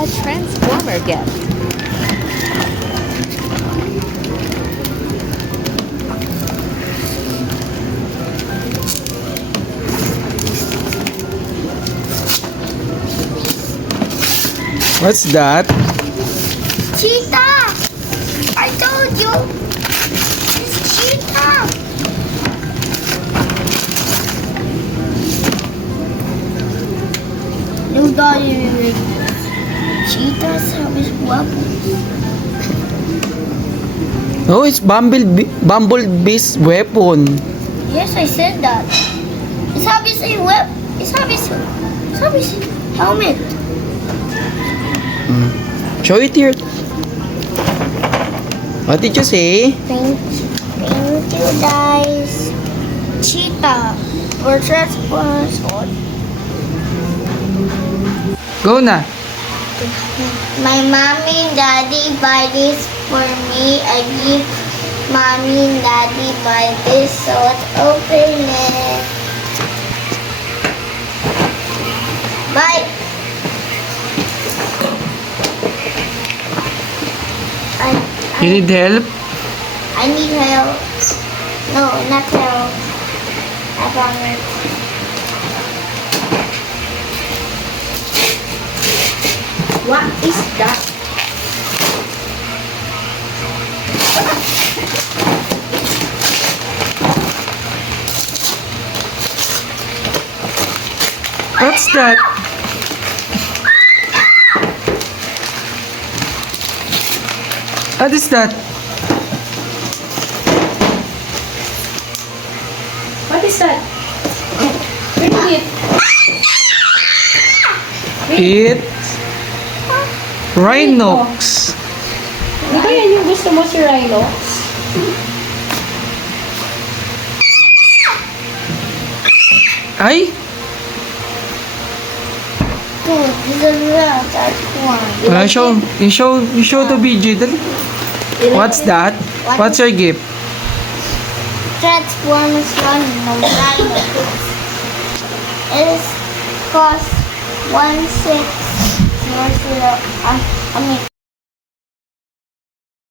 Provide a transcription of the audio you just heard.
a Transformer gift. What's that? Cheetah! I told you! It's cheetah! Yung dali cheetahs have his weapons. Oh, it's Bumblebee's weapon. Yes, I said that. It's have his It's have his helmet. Show it here. What did you say? Thank you guys. Cheetah or Transformers. Go na. My mommy and daddy buy this for me. I give mommy and daddy buy this, so let's open it. Bye. You need help? I need help. No, not help. I found it. What is that? What's that? What is that? What is that? Bring it. It's Rhinox. Di ba yan yung gusto mo si Rhinox? Ay! Good. This is real. That's one. You show to BJ. Dali. What's that? What's your gift? Transformers one no Rhino. It is cost 1600. I mean